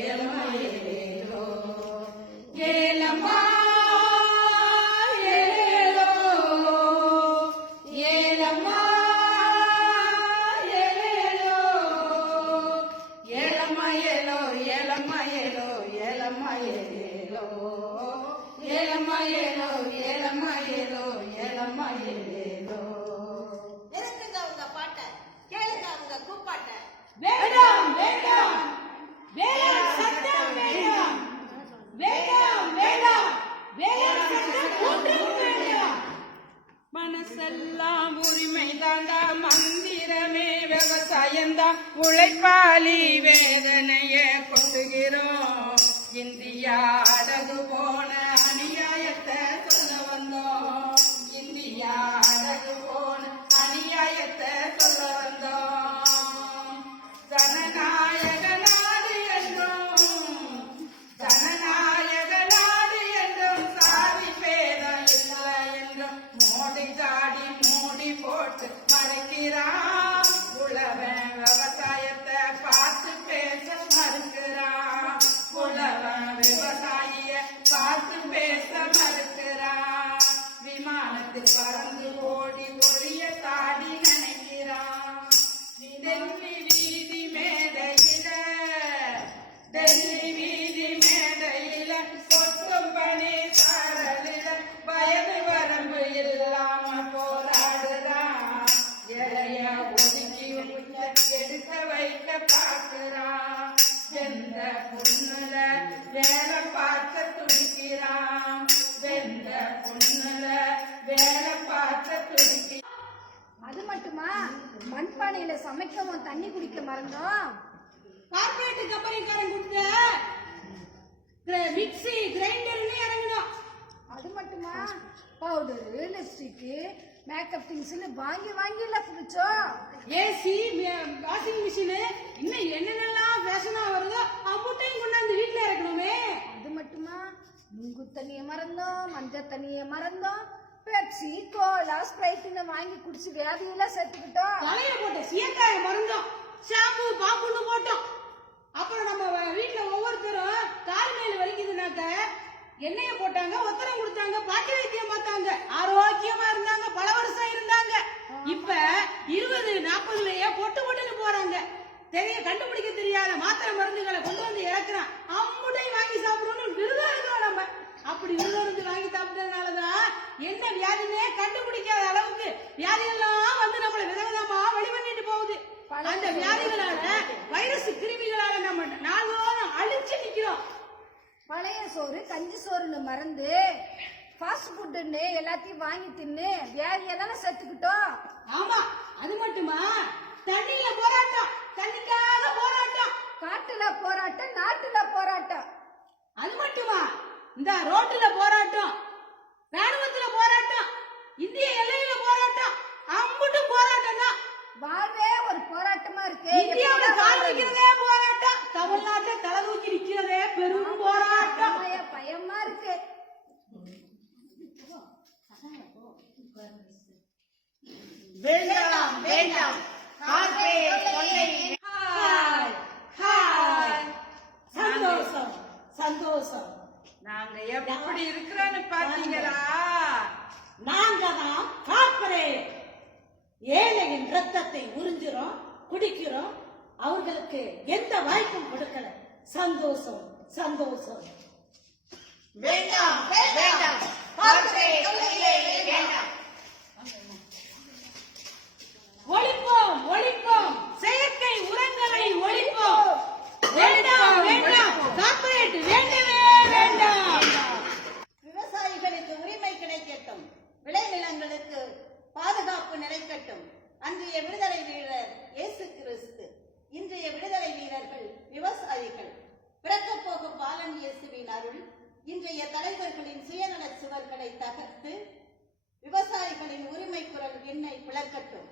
ஏலம்மா ஏலேலோ ஏலம்மா ஏலேலோ ஏலம்மா ஏலேலோ ஏலம்மா ஏலோ ஏலம்மா ஏலோ ஏலம்மா ஏலேலோ ஏலம்மா ஏலோ ஏலம்மா ஏலோ ஏலம்மா ஏலேலோ. இருக்குங்க உங்க பாட்டை, கேளுங்க உங்க கூப்பாட்டை. வேண்டாம் வேண்டாம் வேளாண் சட்டம் வேண்டாம் வேண்டாம் வேண்டாம் வேளாண் சட்டம் ஒன்றும் வேண்டாம். மனசெல்லாம் உரிமை தாண்டா மந்திரமே விவசாயம்தான் உழைப்பாளி வேதனைய கொண்டுகிறோம். இந்தியா அடகு போன அநியாயத்தை சொல்ல வந்தோம். இந்தியா அடகு போன அநியாயத்தை சொல்ல வந்தோம். ஜனநாயக நாடு என்றும் ஜனநாயக நாடு என்றும் சாதி பேதம் இல்லை என்றும் மோடி ஜாடி மூடி போட்டு மறைக்கிறான். உழவன் விவசாயத்தை பார்த்து பேச மறுக்கிறான். உழவன் விவசாயிய பார்த்து பேச மறுக்கிறான். விமானத்தில் பறந்து ஓடி ஒழிய தாடி நினைக்கிறான். டெல்லி வீதி மேடையில டெல்லி வீதி மேடையில சொத்தும் பணி சாடலில வயது வரம்பு இல்லாம போராடுறான். இளைய ஒதுக்கி எடுக்க வைக்க பார்க்கிறான். எந்த பொண்ணுல வேலை பார்க்க துடிக்கிறான். வெந்த பொண்ணுல வேலை பார்க்க துடிக்கிறான். அது மட்டுமா, மண்பானையில சமைக்கவும் தண்ணி குடிக்க மறந்தோம். கார்பரேட் கம்பெனிக்காரன் கொடுத்த மிக்ஸி கிரைண்டர்னு இறங்கணும். அது மட்டுமா, பவுடரு லிப்ஸ்டிக்கு மேக்கப் திங்ஸ்னு வாங்கி வாங்கி இல்ல குடிச்சோம். ஏசி வாஷிங் மிஷின் இன்னும் என்னென்னலாம் ஃபேஷனா வருதோ அம்புட்டையும் கொண்டாந்து வீட்டுல இறக்கணுமே. அது மட்டுமா, நுங்கு தண்ணிய மறந்தோம், மஞ்சள் தண்ணிய மறந்தோம், பெப்சி கோலா ஸ்ப்ரைட்னு வாங்கி குடிச்சு வியாதியெல்லாம் சேர்த்துக்கிட்டோம். தலையில போட்ட சீக்காய மறந்தோம், ஷாம்பு பாம்புன்னு போட்டோம். அப்புறம் நம்ம வீட்டுல ஒவ்வொருத்தரும் கால் மேல வலிக்குதுனாக்க எண்ணெய போட்டாங்க, ஒத்தரம் கொடுத்தாங்க, பாட்டி வைத்தியம் பார்த்தாங்க, ஆரோக்கியமா இருந்தாங்க, பல வருஷம் இருந்தாங்க. இப்ப 20-40லயே பொட்டு பொட்டுன்னு போறாங்க. கண்டுபிடிக்க தெரியாத மாத்திரை மருந்துகளை கொண்டு வந்து இறக்குறான். அம்முட்டை வாங்கி சாப்பிடணும்னு விருதம் இருக்கிறோம் நம்ம. அப்படி விருதம் வாங்கி சாப்பிட்டதுனாலதான் என்ன வியாதினே கண்டுபிடிக்காத அளவுக்கு வியாதி எல்லாம் வந்து நம்மள விதவிதமா வழி பண்ணிட்டு போகுது. அந்த வியாதிகளால வைரஸ் கிருமிகளால நம்ம நாள்தோறும் அழிச்சு நிக்கிறோம். பழைய சோறு கஞ்சி சோறுன்னு மறந்து ஃபாஸ்ட் ஃபுட்டுன்னு எல்லாத்தையும் வாங்கி தின்னு வியாதியை தானே சேர்த்துக்கிட்டோம். ஆமா, அது மட்டுமா, தண்ணியில போராட்டம், தண்ணிக்காக போராட்டம், காட்டுல போராட்டம், நாட்டுல போராட்டம். அது மட்டுமா, இந்த ரோட்டுல போராட்டம், ராணுவத்துல போராட்டம், இந்திய எல்லையில போராட்டம், அம்புட்டும் போராட்டம் தான். வாழ்வே ஒரு போராட்டமா இருக்கு. இந்தியாவில கால் வைக்கிறதே போராட்டம், தமிழ்நாட்டுல தலை தூக்கி நிக்கிறதே பெரும் போராட்டம். பயமா இருக்கு. வேண்டாம் வேண்டாம் சந்தோஷம் சந்தோஷம். நாங்க எப்படி இருக்கிறோன்னு பாத்தீங்களா? நாங்க தான் கார்பரேட். ஏழையின் ரத்தத்தை உறிஞ்சுறோம், குடிக்கிறோம். அவர்களுக்கு எந்த வாய்ப்பும் கொடுக்கல. சந்தோஷம் சந்தோஷம். வேண்டாம் வேண்டாம் வேண்டாம். ஒழிப்போம் ஒழிப்போம், செயற்கை உரங்களை ஒழிப்போம். வேண்டாம் வேண்டாம், கார்பரேட் வேண்டவே வேண்டாம். விவசாயிகளுக்கு உரிமை கிடைக்கட்டும், விளைநிலங்களுக்கு பாதுகாப்பு நிலைக்கட்டும். அன்றைய விடுதலை வீரர் இயேசு கிறிஸ்து, இன்றைய விடுதலை வீரர்கள் விவசாயிகள். பிறக்கப் போகும் பாலன் இயேசுவின் அருள் இன்றைய தலைவர்களின் சுயநல சுவர்களை தகர்த்து விவசாயிகளின் உரிமை குரல் விண்ணை பிளக்கட்டும்.